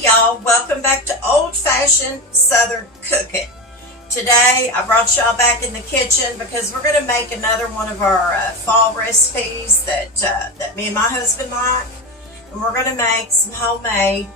Hey y'all, welcome back to Old Fashioned Southern Cooking. Today I brought y'all back in the kitchen because we're going to make another one of our fall recipes that me and my husband like. And we're going to make some homemade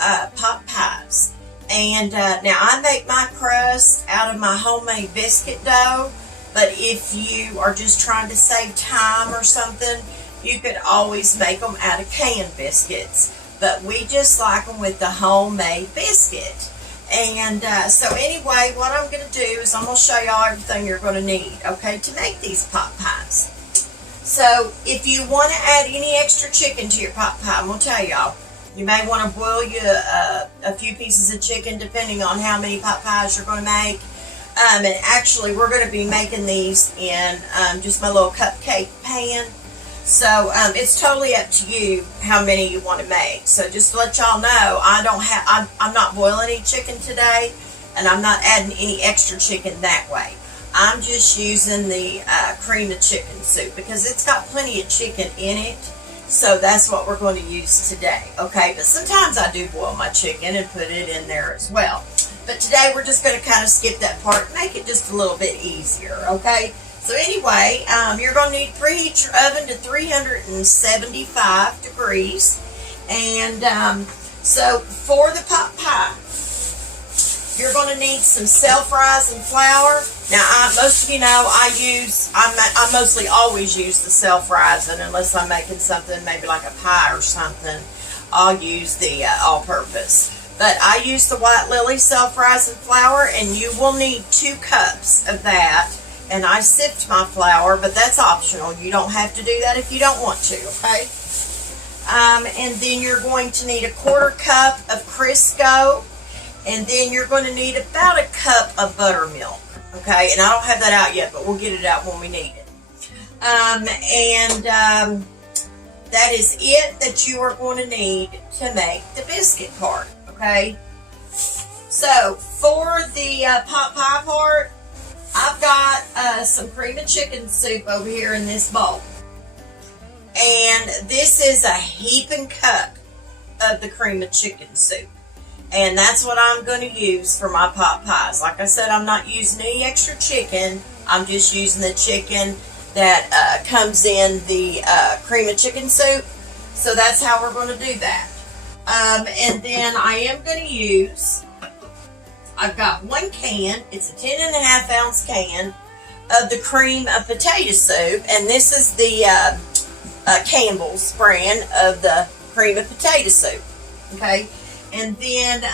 pot pies. And now I make my crust out of my homemade biscuit dough, but if you are just trying to save time or something, you could always make them out of canned biscuits. But we just like them with the homemade biscuit. And so anyway, what I'm going to do is I'm going to show y'all everything you're going to need, okay, to make these pot pies. So if you want to add any extra chicken to your pot pie, I'm going to tell y'all, you may want to boil you a few pieces of chicken depending on how many pot pies you're going to make. And actually, we're going to be making these in just my little cupcake pan. So it's totally up to you how many you want to make. So just to let y'all know, I'm not boiling any chicken today, and I'm not adding any extra chicken that way. I'm just using the cream of chicken soup because it's got plenty of chicken in it. So that's what we're going to use today, okay? But sometimes I do boil my chicken and put it in there as well. But today we're just going to kind of skip that part, make it just a little bit easier, okay? So anyway, you're going to need to preheat your oven to 375 degrees. And so for the pot pie, you're going to need some self-rising flour. Now, most of you know I mostly always use the self-rising unless I'm making something maybe like a pie or something. I'll use the all-purpose. But I use the White Lily self-rising flour, and you will need 2 cups of that. And I sift my flour, but that's optional. You don't have to do that if you don't want to, okay? And then you're going to need a 1/4 cup of Crisco, and then you're going to need about a cup of buttermilk, okay? And I don't have that out yet, but we'll get it out when we need it. That is it that you are going to need to make the biscuit part, okay? So for the pot pie part, I've got some cream of chicken soup over here in this bowl. And this is a heaping cup of the cream of chicken soup. And that's what I'm going to use for my pot pies. Like I said, I'm not using any extra chicken. I'm just using the chicken that comes in the cream of chicken soup. So that's how we're going to do that. And then I am going to use... I've got 1 can, it's a 10.5 ounce can of the cream of potato soup, and this is the Campbell's brand of the cream of potato soup, okay? And then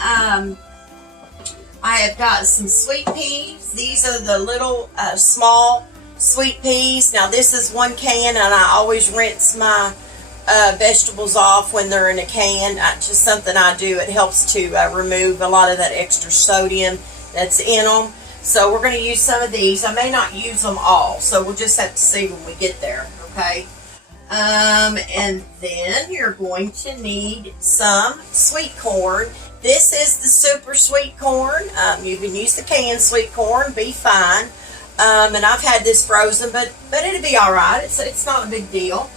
I have got some sweet peas. These are the little small sweet peas. Now this is 1 can, and I always rinse my vegetables off when they're in a can. Just something I do. It helps to remove a lot of that extra sodium that's in them. So we're going to use some of these. I may not use them all, so we'll just have to see when we get there, okay? And then you're going to need some sweet corn. This is the super sweet corn. You can use the canned sweet corn, be fine. And I've had this frozen, but it'll be all right. It's not a big deal.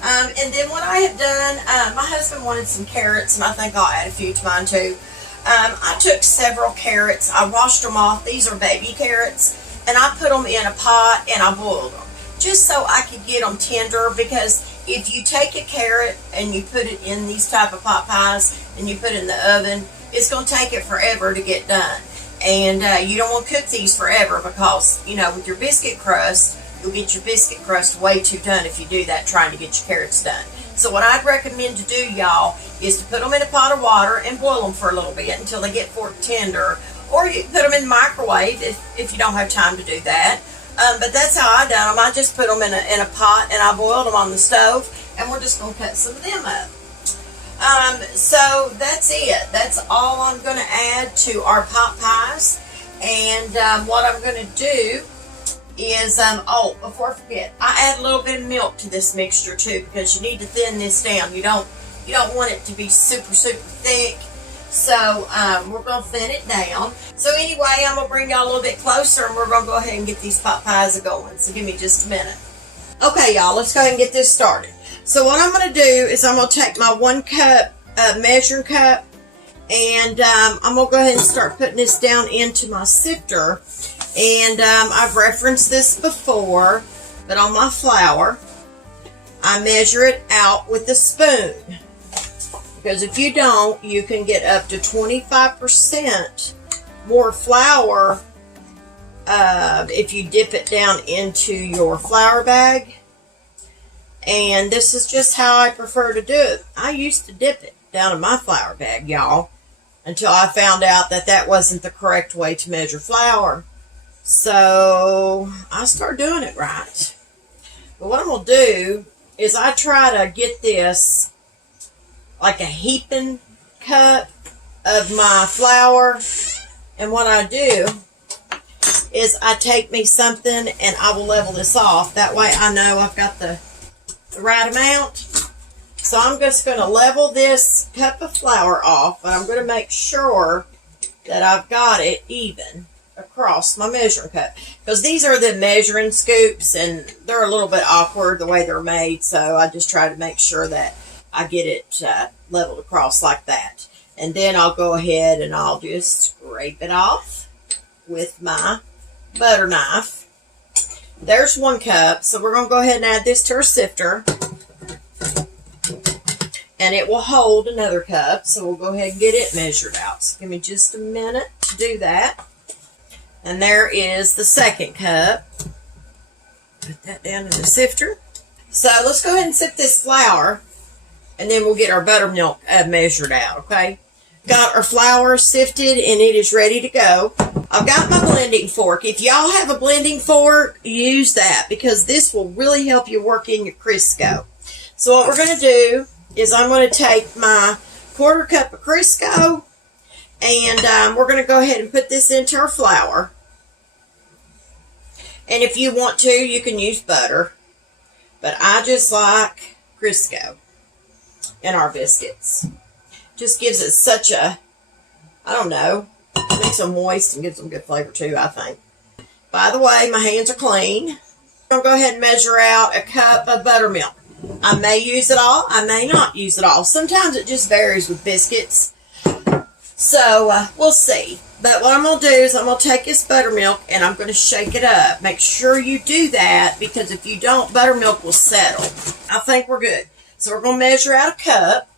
And then what I have done, my husband wanted some carrots, and I think I'll add a few to mine too. I took several carrots, I washed them off. These are baby carrots, and I put them in a pot and I boiled them just so I could get them tender, because if you take a carrot and you put it in these type of pot pies and you put it in the oven, it's going to take it forever to get done. And you don't want to cook these forever because, you know, with your biscuit crust, you'll get your biscuit crust way too done if you do that trying to get your carrots done. So what I'd recommend to do, y'all, is to put them in a pot of water and boil them for a little bit until they get fork tender. Or you can put them in the microwave if you don't have time to do that. But that's how I done them. I just put them in a pot and I boiled them on the stove. And we're just going to cut some of them up. So that's it. That's all I'm going to add to our pot pies. And what I'm going to do is, oh, before I forget, I add a little bit of milk to this mixture too, because you need to thin this down. You don't want it to be super, super thick. So we're going to thin it down. So anyway, I'm going to bring y'all a little bit closer, and we're going to go ahead and get these pot pies going. So give me just a minute. Okay, y'all, let's go ahead and get this started. So what I'm going to do is I'm going to take my 1 cup measuring cup, And I'm going to go ahead and start putting this down into my sifter. And I've referenced this before, but on my flour, I measure it out with a spoon. Because if you don't, you can get up to 25% more flour if you dip it down into your flour bag. And this is just how I prefer to do it. I used to dip it down in my flour bag, y'all, until I found out that that wasn't the correct way to measure flour. So I started doing it right. But what I'm going to do is I try to get this like a heaping cup of my flour. And what I do is I take me something and I will level this off. That way I know I've got the right amount. So I'm just going to level this cup of flour off, and I'm going to make sure that I've got it even across my measuring cup. Because these are the measuring scoops, and they're a little bit awkward the way they're made, so I just try to make sure that I get it leveled across like that. And then I'll go ahead and I'll just scrape it off with my butter knife. There's 1 cup, so we're going to go ahead and add this to our sifter. And it will hold another cup, so we'll go ahead and get it measured out. So give me just a minute to do that. And there is the 2nd cup. Put that down in the sifter. So let's go ahead and sift this flour, and then we'll get our buttermilk measured out, okay? Got our flour sifted, and it is ready to go. I've got my blending fork. If y'all have a blending fork, use that, because this will really help you work in your Crisco. So what we're going to do is I'm going to take my 1/4 cup of Crisco, and we're going to go ahead and put this into our flour. And if you want to, you can use butter, but I just like Crisco in our biscuits. Just gives it such a, I don't know, makes them moist and gives them good flavor too, I think. By the way, my hands are clean. I'm going to go ahead and measure out a cup of buttermilk. I may use it all, I may not use it all. Sometimes it just varies with biscuits. So, we'll see. But what I'm going to do is I'm going to take this buttermilk and I'm going to shake it up. Make sure you do that, because if you don't, buttermilk will settle. I think we're good. So we're going to measure out a cup,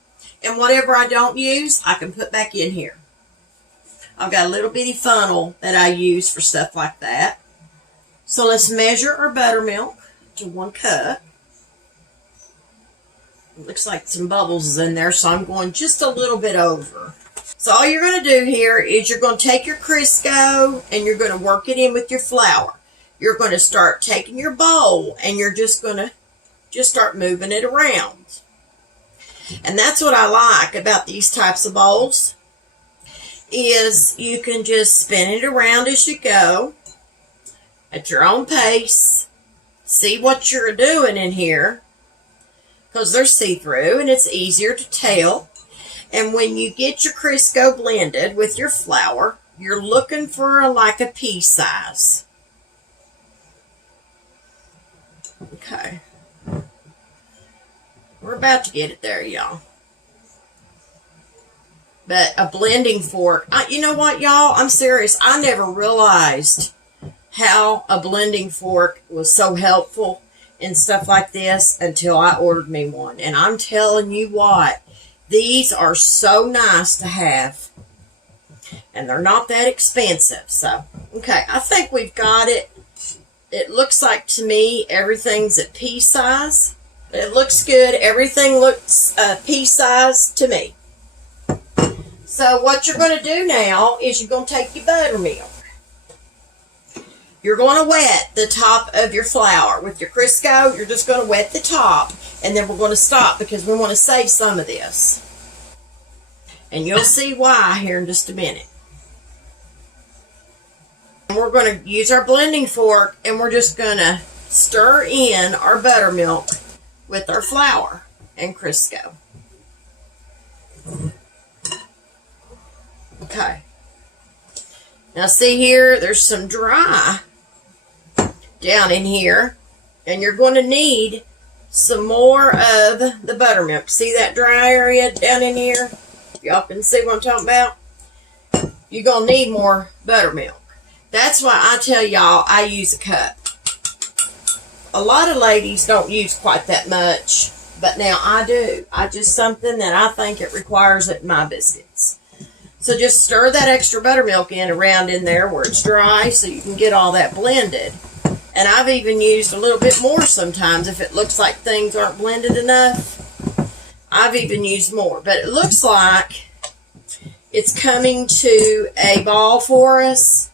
and whatever I don't use, I can put back in here. I've got a little bitty funnel that I use for stuff like that. So let's measure our buttermilk to 1 cup. It looks like some bubbles is in there, so I'm going just a little bit over. So all you're going to do here is you're going to take your Crisco and you're going to work it in with your flour. You're going to start taking your bowl and you're just going to start moving it around. And that's what I like about these types of bowls, is you can just spin it around as you go at your own pace. See what you're doing in here, because they're see-through and it's easier to tell. And when you get your Crisco blended with your flour, you're looking for like a pea size. Okay. We're about to get it there, y'all. But a blending fork, you know what, y'all? I'm serious. I never realized how a blending fork was so helpful in stuff like this until I ordered me one. And I'm telling you what, these are so nice to have. And they're not that expensive. So, okay, I think we've got it. It looks like, to me, everything's at pea size. It looks good. Everything looks pea size to me. So what you're going to do now is you're going to take your buttermilk. You're going to wet the top of your flour. With your Crisco, you're just going to wet the top. And then we're going to stop because we want to save some of this. And you'll see why here in just a minute. And we're going to use our blending fork and we're just going to stir in our buttermilk with our flour and Crisco. Okay. Now see here, there's some dry down in here, and you're going to need some more of the buttermilk. See that dry area down in here? Y'all can see what I'm talking about. You're going to need more buttermilk. That's why I tell y'all I use a cup. A lot of ladies don't use quite that much, but now I do. I just something that I think it requires in my biscuits. So just stir that extra buttermilk around in there where it's dry so you can get all that blended. And I've even used a little bit more sometimes if it looks like things aren't blended enough. I've even used more. But it looks like it's coming to a ball for us.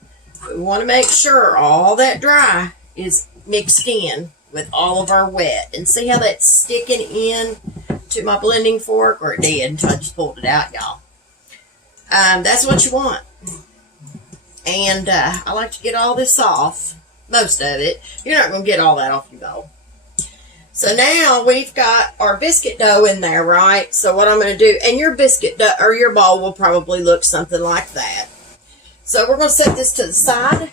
We want to make sure all that dry is mixed in with all of our wet. And see how that's sticking in to my blending fork? Or it did until I just pulled it out, y'all. That's what you want. And I like to get all this off. Most of it. You're not going to get all that off your bowl. So now we've got our biscuit dough in there, right? So what I'm going to do, and your biscuit dough, or your bowl will probably look something like that. So we're going to set this to the side.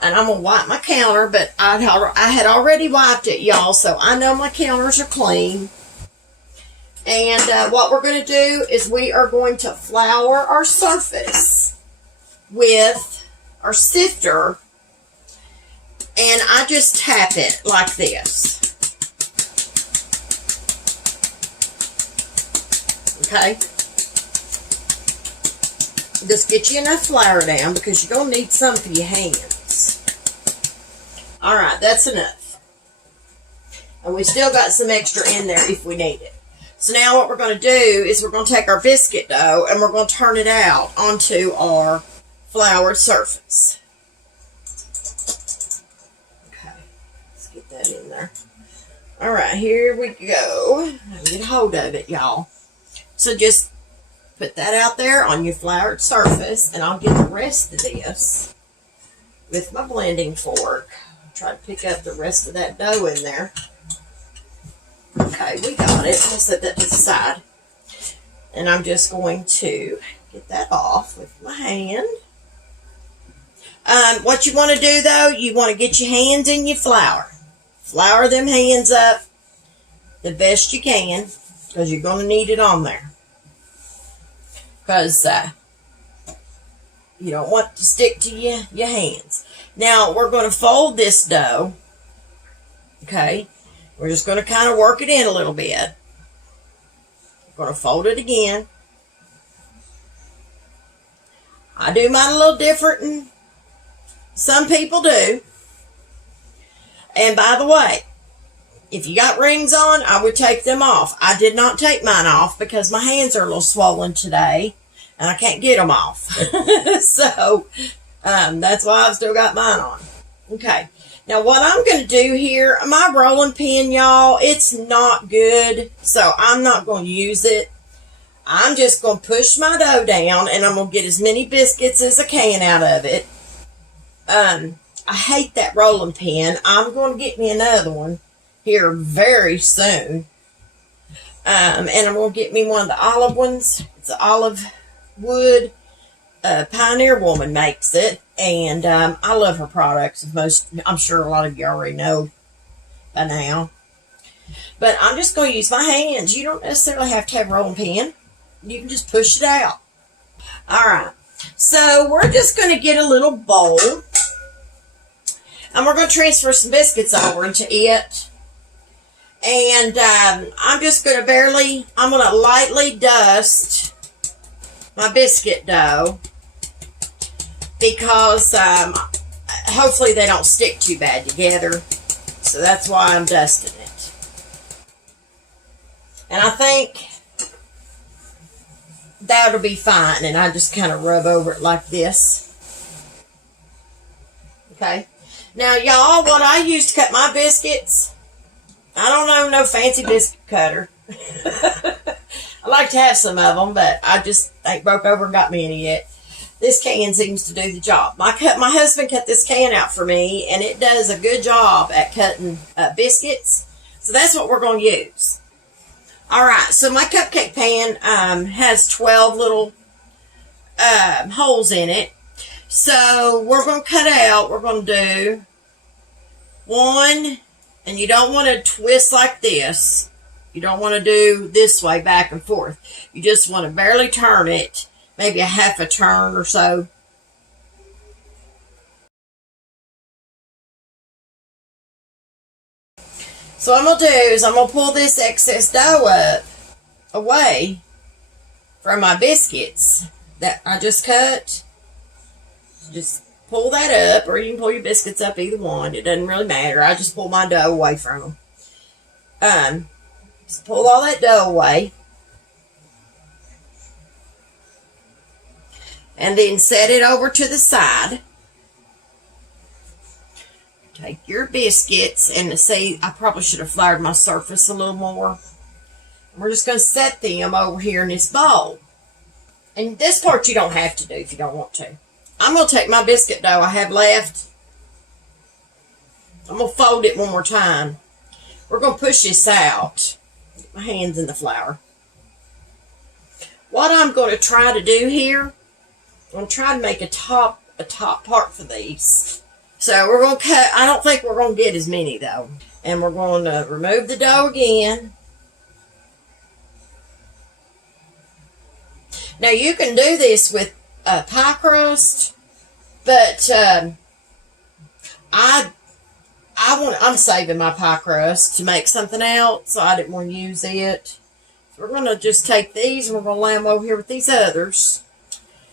And I'm going to wipe my counter, but I had already wiped it, y'all, so I know my counters are clean. And what we're going to do is we are going to flour our surface with our sifter, and I just tap it like this. Okay? Just get you enough flour down because you're going to need some for your hands. Alright, that's enough. And we still got some extra in there if we need it. So now what we're going to do is we're going to take our biscuit dough and we're going to turn it out onto our floured surface. Okay, let's get that in there. All right, here we go. Get a hold of it, y'all. So just put that out there on your floured surface, and I'll get the rest of this with my blending fork. Try to pick up the rest of that dough in there. Okay, we got it. I'll set that to the side. And I'm just going to get that off with my hand. What you want to do, though, you want to get your hands in your flour. Flour them hands up the best you can, because you're going to need it on there. Because you don't want it to stick to your hands. Now, we're going to fold this dough. Okay. We're just going to kind of work it in a little bit. We're going to fold it again. I do mine a little different than some people do. And by the way, if you got rings on, I would take them off. I did not take mine off because my hands are a little swollen today and I can't get them off. So, that's why I've still got mine on. Okay. Now, what I'm going to do here, my rolling pin, y'all, it's not good, so I'm not going to use it. I'm just going to push my dough down, and I'm going to get as many biscuits as I can out of it. I hate that rolling pin. I'm going to get me another one here very soon. And I'm going to get me one of the olive ones. It's an olive wood. Pioneer Woman makes it, and I love her products. I'm sure a lot of you already know by now. But I'm just going to use my hands. You don't necessarily have to have a rolling pin. You can just push it out. Alright, so we're just going to get a little bowl, and we're going to transfer some biscuits over into it. And I'm just going to I'm going to lightly dust my biscuit dough, because hopefully they don't stick too bad together. So that's why I'm dusting it. And I think that'll be fine. And I just kind of rub over it like this. Okay. Now, y'all, what I use to cut my biscuits, I don't know no fancy biscuit cutter. I like to have some of them, but I just ain't broke over and got me any yet. This can seems to do the job. My husband cut this can out for me, and it does a good job at cutting biscuits. So that's what we're going to use. Alright, so my cupcake pan has 12 little holes in it. So we're going to cut out, we're going to do one, and you don't want to twist like this. You don't want to do this way back and forth. You just want to barely turn it, maybe a half a turn or so. So what I'm going to do is I'm going to pull this excess dough up away from my biscuits that I just cut. Just pull that up, or you can pull your biscuits up, either one. It doesn't really matter. I just pull my dough away from them. Just pull all that dough away. And then set it over to the side. Take your biscuits, and see, I probably should have floured my surface a little more. We're just going to set them over here in this bowl. And this part you don't have to do if you don't want to. I'm going to take my biscuit dough I have left. I'm going to fold it one more time. We're going to push this out. Get my hands in the flour. What I'm going to try to do here, I'm going to try to make a top part for these. So we're going to cut, I don't think we're going to get as many though. And we're going to remove the dough again. Now you can do this with pie crust, but I'm saving my pie crust to make something else, so I didn't want to use it. So we're going to just take these and we're going to lay them over here with these others.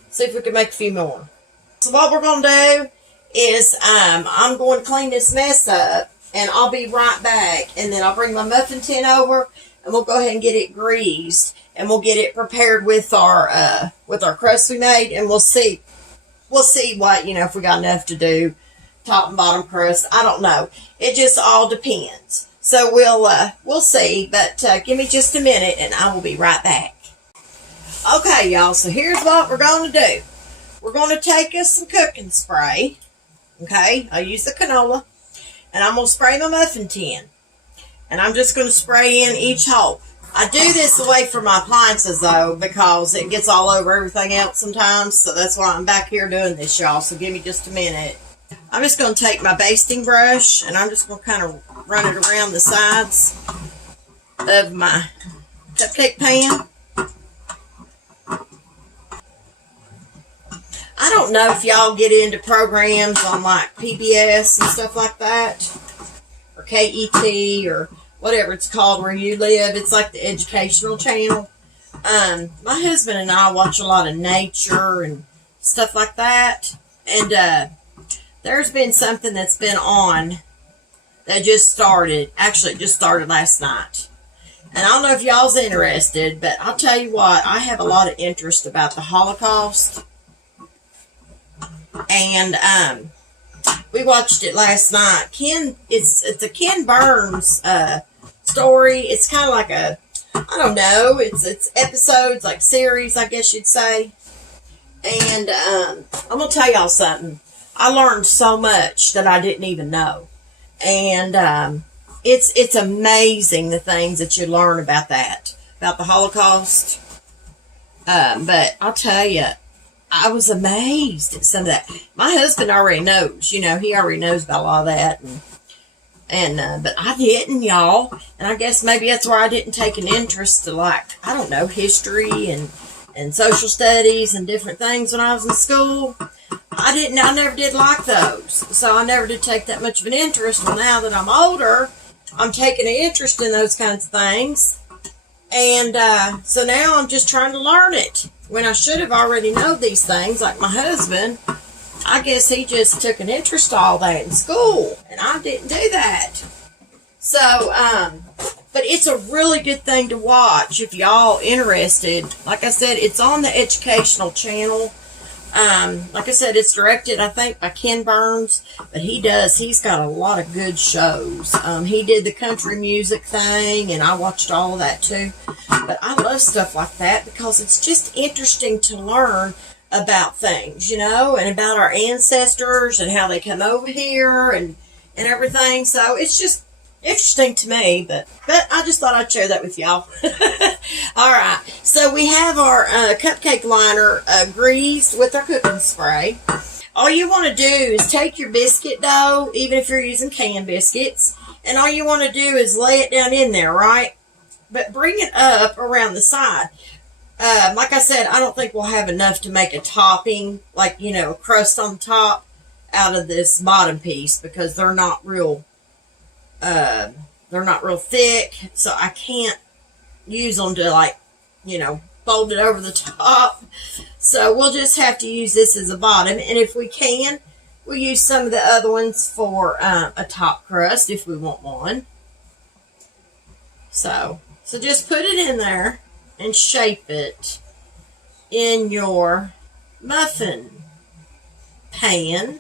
See if we can make a few more. So what we're going to do is I'm going to clean this mess up, and I'll be right back. And then I'll bring my muffin tin over, and we'll go ahead and get it greased, and we'll get it prepared with our crust we made, and we'll see what, if we got enough to do top and bottom crust. I don't know. It just all depends. So we'll see, but give me just a minute, and I will be right back. Okay, y'all. So here's what we're going to do. We're going to take us some cooking spray. Okay, I'll use the canola, and I'm going to spray my muffin tin, and I'm just going to spray in each hole. I do this away from my appliances, though, because it gets all over everything else sometimes, so that's why I'm back here doing this, y'all, so give me just a minute. I'm just going to take my basting brush, and I'm just going to kind of run it around the sides of my cupcake pan. I don't know if y'all get into programs on like PBS and stuff like that, or KET, or whatever it's called where you live. It's like the educational channel. My husband and I watch a lot of nature and stuff like that. And there's been something that's been on that just started. Actually, it just started last night. And I don't know if y'all's interested, but I'll tell you what, I have a lot of interest about the Holocaust. And we watched it last night. It's a Ken Burns story. It's kind of like I don't know. It's episodes, like series, I guess you'd say. And I'm gonna tell y'all something. I learned so much that I didn't even know, and it's amazing the things that you learn about the Holocaust. But I'll tell you, I was amazed at some of that. My husband already knows, he already knows about a lot of that, but I didn't, y'all. And I guess maybe that's why I didn't take an interest to, like, I don't know, history and social studies and different things when I was in school. I never did like those. So I never did take that much of an interest. Well, now that I'm older, I'm taking an interest in those kinds of things. And so now I'm just trying to learn it. When I should have already known these things, like my husband, I guess he just took an interest to all that in school, and I didn't do that. So, but it's a really good thing to watch if y'all interested. Like I said, it's on the educational channel. Like I said, it's directed, I think, by Ken Burns, but he's got a lot of good shows. He did the country music thing, and I watched all of that too. But I love stuff like that because it's just interesting to learn about things, and about our ancestors and how they come over here and everything. So it's just interesting to me, but I just thought I'd share that with y'all. All right, so we have our cupcake liner greased with our cooking spray. All you want to do is take your biscuit dough, even if you're using canned biscuits, and all you want to do is lay it down in there, right? but bring it up around the side. Like I said, I don't think we'll have enough to make a topping, like, you know, a crust on top out of this bottom piece, because they're not real thick, so I can't use them to, like, you know, fold it over the top. So we'll just have to use this as a bottom, and if we can, we'll use some of the other ones for a top crust if we want one. So just put it in there and shape it in your muffin pan,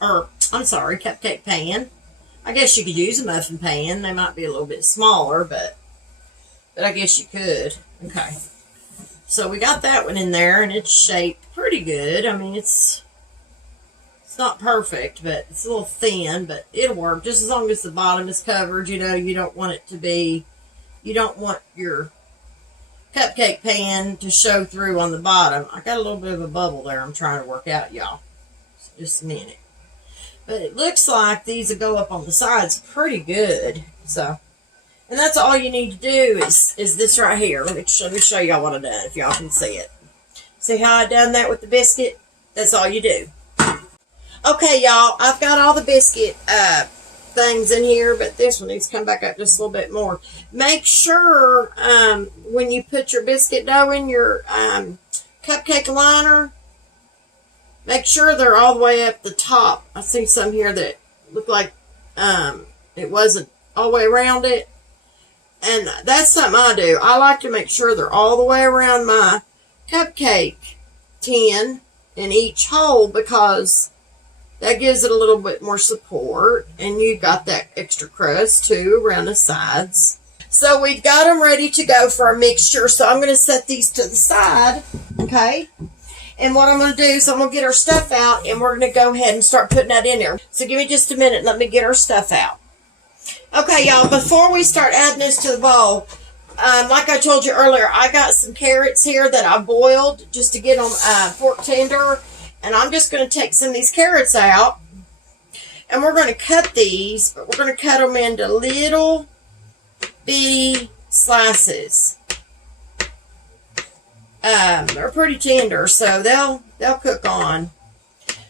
or I'm sorry, cupcake pan. I guess you could use a muffin pan. They might be a little bit smaller, but I guess you could. Okay. So we got that one in there, and it's shaped pretty good. I mean, it's not perfect, but it's a little thin, but it'll work just as long as the bottom is covered. You know, you don't want it to be, you don't want your cupcake pan to show through on the bottom. I got a little bit of a bubble there I'm trying to work out, y'all. Just a minute. But it looks like these will go up on the sides pretty good. So, and that's all you need to do is this right here. Let me show y'all what I've done, if y'all can see it. See how I done that with the biscuit? That's all you do. Okay, y'all, I've got all the biscuit things in here, but this one needs to come back up just a little bit more. Make sure when you put your biscuit dough in your cupcake liner, make sure they're all the way up the top. I see some here that look like it wasn't all the way around it. And that's something I do. I like to make sure they're all the way around my cupcake tin in each hole, because that gives it a little bit more support. And you got that extra crust too around the sides. So we've got them ready to go for our mixture. So I'm going to set these to the side. Okay. And what I'm going to do is I'm going to get our stuff out, and we're going to go ahead and start putting that in there. So give me just a minute and let me get our stuff out. Okay, y'all, before we start adding this to the bowl, like I told you earlier, I got some carrots here that I boiled just to get them fork tender. And I'm just going to take some of these carrots out, and we're going to cut these, but we're going to cut them into little bitty slices. They're pretty tender, so they'll cook on.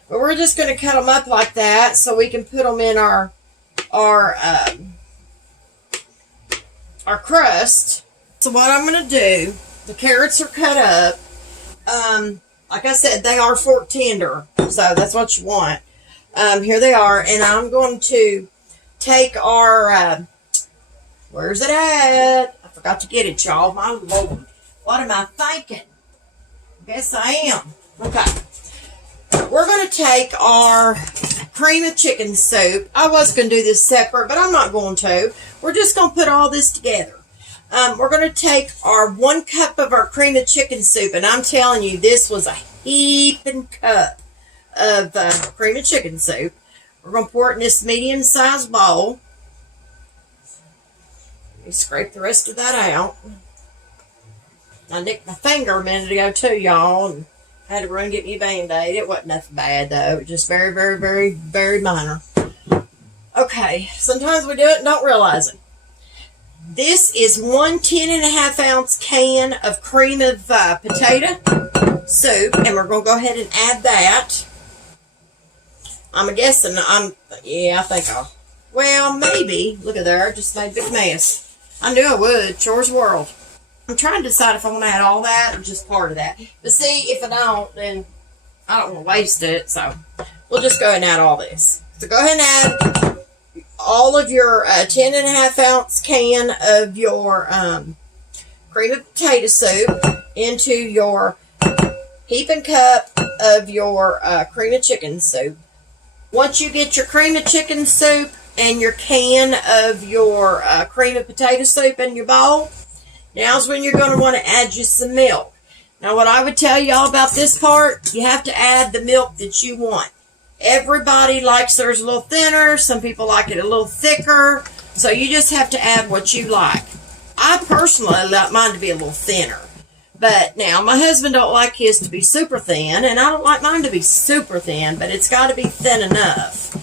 But we're just going to cut them up like that so we can put them in our crust. So what I'm going to do, the carrots are cut up. Like I said, they are fork tender, so that's what you want. Here they are, and I'm going to take our, where's it at? I forgot to get it, y'all. My Lord. What am I thinking? Guess I am. Okay. We're going to take our cream of chicken soup. I was going to do this separate, but I'm not going to. We're just going to put all this together. We're going to take our 1 cup of our cream of chicken soup, and I'm telling you, this was a heaping cup of cream of chicken soup. We're going to pour it in this medium-sized bowl. Let me scrape the rest of that out. I nicked my finger a minute ago too, y'all, and had to run and get me a Band-Aid. It wasn't nothing bad, though. It was just very, very, very, very minor. Okay, sometimes we do it and don't realize it. This is 1 10.5-ounce can of cream of potato soup, and we're going to go ahead and add that. I'm guessing, yeah, I think well, maybe. Look at there, I just made a big mess. I knew I would. Chore's world. I'm trying to decide if I want to add all that or just part of that. But see, if I don't, then I don't want to waste it. So we'll just go ahead and add all this. So go ahead and add all of your 10.5-ounce can of your cream of potato soup into your heaping cup of your cream of chicken soup. Once you get your cream of chicken soup and your can of your cream of potato soup in your bowl, now's when you're going to want to add you some milk. Now, what I would tell y'all about this part, you have to add the milk that you want. Everybody likes theirs a little thinner. Some people like it a little thicker. So you just have to add what you like. I personally like mine to be a little thinner. But now, my husband don't like his to be super thin, and I don't like mine to be super thin, but it's got to be thin enough.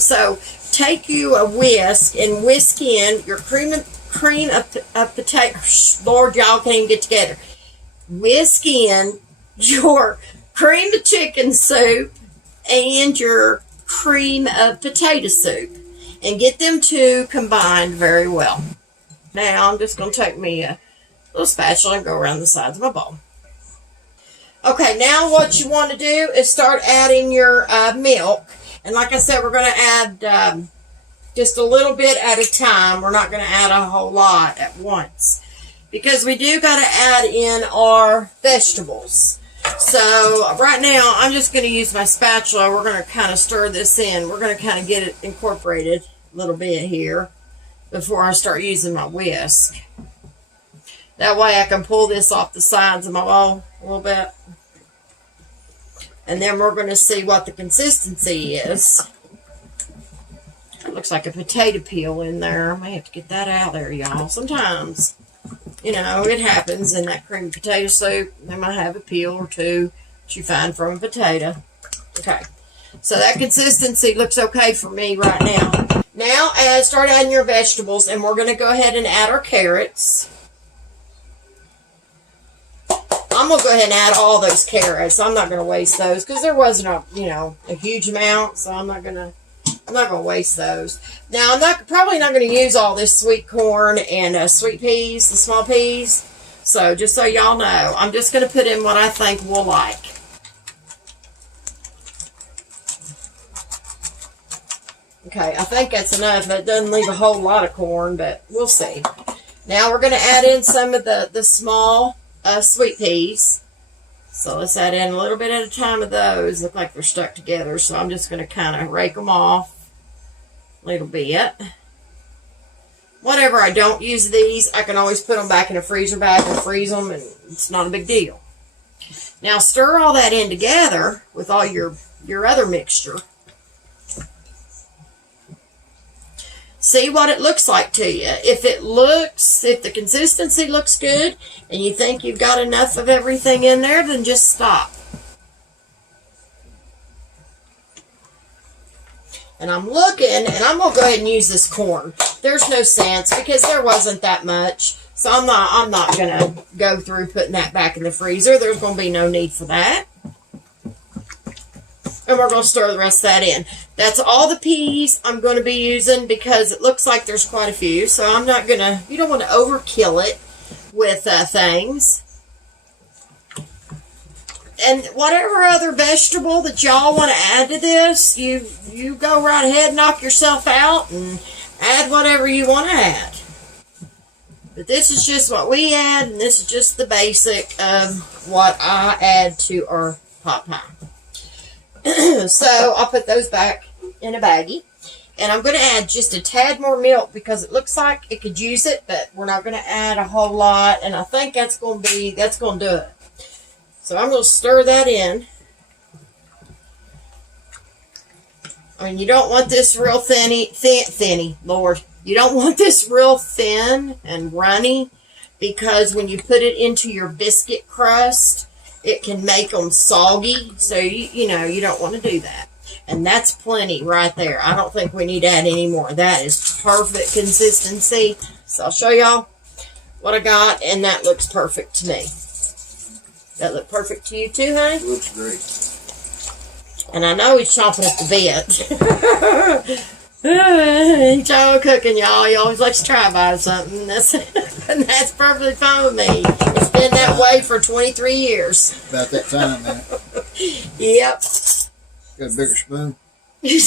So take you a whisk and whisk in your cream cream of potato. Lord, y'all can't even get together. Whisk in your cream of chicken soup and your cream of potato soup and get them two combined very well. Now I'm just going to take me a little spatula and go around the sides of my bowl. Okay, now what you want to do is start adding your milk. And like I said, we're going to add just a little bit at a time. We're not going to add a whole lot at once because we do got to add in our vegetables. So right now, I'm just going to use my spatula. We're going to kind of stir this in. We're going to kind of get it incorporated a little bit here before I start using my whisk. That way I can pull this off the sides of my bowl a little bit. And then we're going to see what the consistency is. It looks like a potato peel in there. I may have to get that out there, y'all. Sometimes, you know, it happens in that cream potato soup. They might have a peel or two that you find from a potato. Okay. So that consistency looks okay for me right now. Now, start adding your vegetables, and we're going to go ahead and add our carrots. I'm going to go ahead and add all those carrots. I'm not going to waste those because there wasn't a huge amount, so I'm not going to waste those. Now, I'm probably not going to use all this sweet corn and sweet peas, the small peas. So, just so y'all know, I'm just going to put in what I think we'll like. Okay, I think that's enough. That doesn't leave a whole lot of corn, but we'll see. Now, we're going to add in some of the small sweet peas. So let's add in a little bit at a time of those. Look like they're stuck together, so I'm just going to kind of rake them off a little bit. Whenever I don't use these, I can always put them back in a freezer bag and freeze them, and it's not a big deal. Now stir all that in together with all your other mixture. See what it looks like to you. If the consistency looks good and you think you've got enough of everything in there, then just stop. And I'm looking, and I'm going to go ahead and use this corn. There's no sense because there wasn't that much. So I'm not going to go through putting that back in the freezer. There's going to be no need for that. And we're going to stir the rest of that in. That's all the peas I'm going to be using because it looks like there's quite a few. So I'm not going to, you don't want to overkill it with things. And whatever other vegetable that y'all want to add to this, you go right ahead, knock yourself out, and add whatever you want to add. But this is just what we add, and this is just the basic of what I add to our pot pie. So I'll put those back in a baggie. And I'm going to add just a tad more milk because it looks like it could use it, but we're not going to add a whole lot. And I think that's going to do it. So I'm going to stir that in. I mean, you don't want this real thinny, Lord. You don't want this real thin and runny because when you put it into your biscuit crust, it can make them soggy. So, you don't want to do that. And that's plenty right there. I don't think we need to add any more. That is perfect consistency. So I'll show y'all what I got, and that looks perfect to me. That look perfect to you too, honey? Looks great. And I know he's chomping at the bit. He's all cooking, y'all. He always likes to try by something. And that's perfectly fine with me. It's been that way for 23 years. About that time, man. Yep. Got a bigger spoon? Yeah,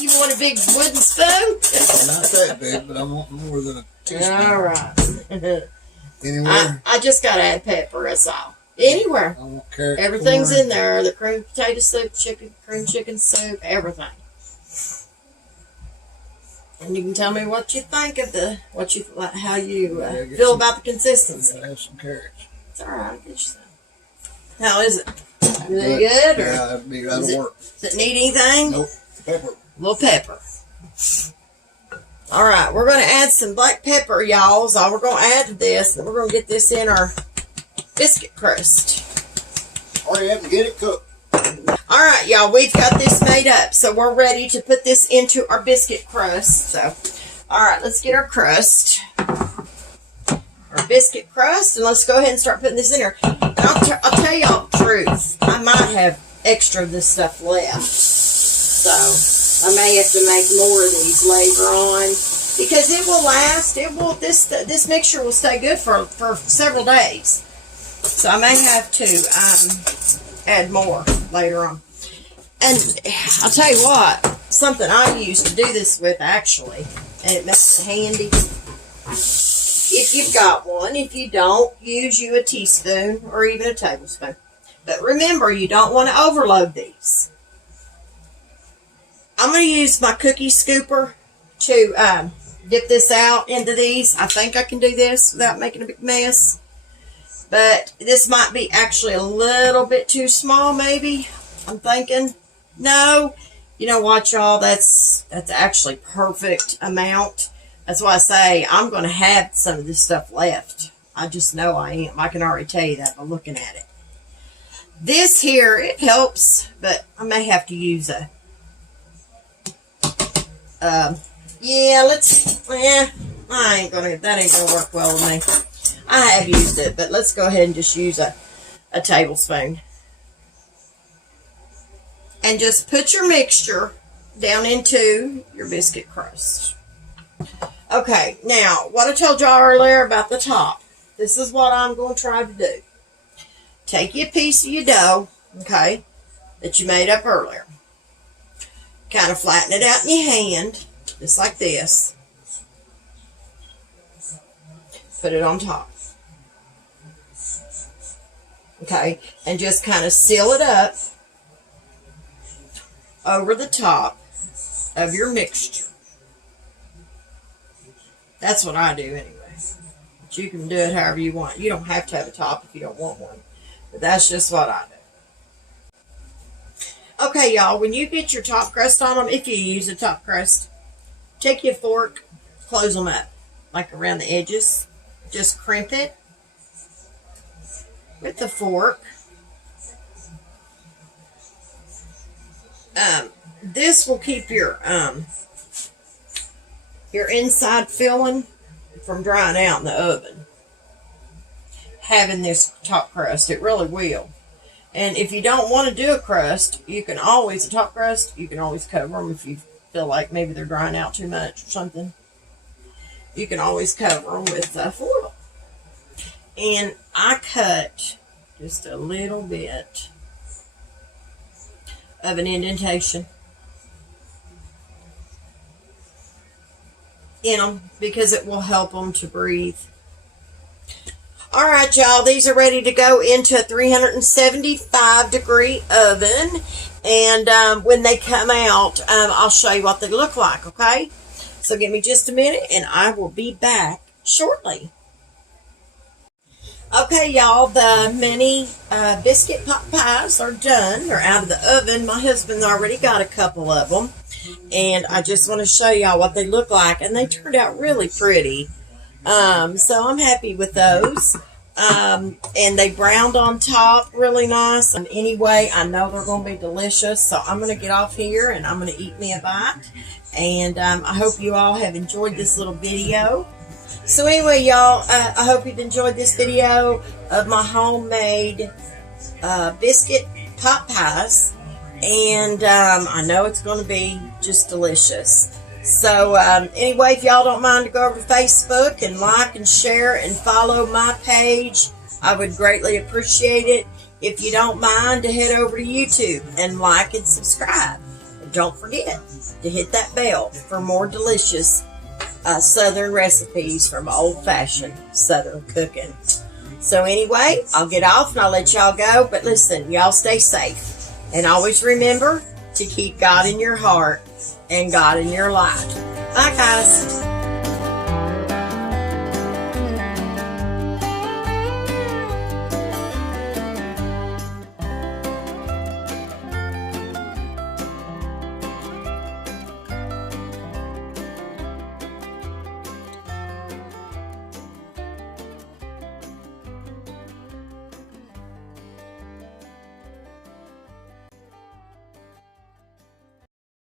you want a big wooden spoon? Not that big, but I want more than a teaspoon. All right. Anywhere? I just got to add pepper, that's all. Anywhere. I want carrot. Everything's corn. in there. The cream potato soup, cream chicken soup, everything. And you can tell me what you think of how you feel about the consistency. I have some carrots. It's all right. Get you some. How is it? Really good? Yeah, that'll work. Does it need anything? Nope. Pepper. A little pepper. All right, we're going to add some black pepper, y'all. So we're going to add to this, and we're going to get this in our biscuit crust. Hurry up and get it cooked. All right, y'all, we've got this made up, so we're ready to put this into our biscuit crust. So All right, let's get our crust, our biscuit crust, and let's go ahead and start putting this in there. And I'll tell y'all the truth. I might have extra of this stuff left, so I may have to make more of these later on because it will last. It will. This mixture will stay good for several days. So I may have to add more later on. And I'll tell you what, something I used to do this with actually, and it makes it handy. If you've got one, if you don't, use you a teaspoon or even a tablespoon. But remember, you don't want to overload these. I'm going to use my cookie scooper to dip this out into these. I think I can do this without making a big mess. But this might be actually a little bit too small, maybe. I'm thinking, no. You know what, y'all? That's actually perfect amount. That's why I say I'm going to have some of this stuff left. I just know I am. I can already tell you that by looking at it. This here, it helps, but I may have to use a... that ain't gonna work well with me. I have used it, but let's go ahead and just use a tablespoon. And just put your mixture down into your biscuit crust. Okay, now, what I told y'all earlier about the top. This is what I'm going to try to do. Take you a piece of your dough, okay, that you made up earlier. Kind of flatten it out in your hand, just like this. Put it on top. Okay, and just kind of seal it up over the top of your mixture. That's what I do anyway. But you can do it however you want. You don't have to have a top if you don't want one. But that's just what I do. Okay, y'all, when you get your top crust on them, if you use a top crust, take your fork, close them up, like around the edges. Just crimp it with the fork. This will keep your inside filling from drying out in the oven. Having this top crust, it really will. And if you don't want to do a crust, you can always, a top crust, you can always cover them if you feel like maybe they're drying out too much or something. You can always cover them with foil. And I cut just a little bit of an indentation in them because it will help them to breathe. All right, y'all, these are ready to go into a 375-degree oven. And when they come out, I'll show you what they look like, okay? So give me just a minute, and I will be back shortly. Okay, y'all, the mini biscuit pot pies are done. They're out of the oven. My husband already got a couple of them. And I just want to show y'all what they look like. And they turned out really pretty. So I'm happy with those. And they browned on top really nice. And anyway, I know they're going to be delicious. So I'm going to get off here and I'm going to eat me a bite. And I hope you all have enjoyed this little video. So anyway, y'all, I hope you've enjoyed this video of my homemade biscuit pot pies. And I know it's going to be just delicious. So anyway, if y'all don't mind to go over to Facebook and like and share and follow my page, I would greatly appreciate it. If you don't mind to head over to YouTube and like and subscribe. And don't forget to hit that bell for more delicious Southern recipes from old-fashioned Southern cooking. So anyway, I'll get off and I'll let y'all go. But listen, y'all stay safe. And always remember to keep God in your heart and God in your life. Bye, guys.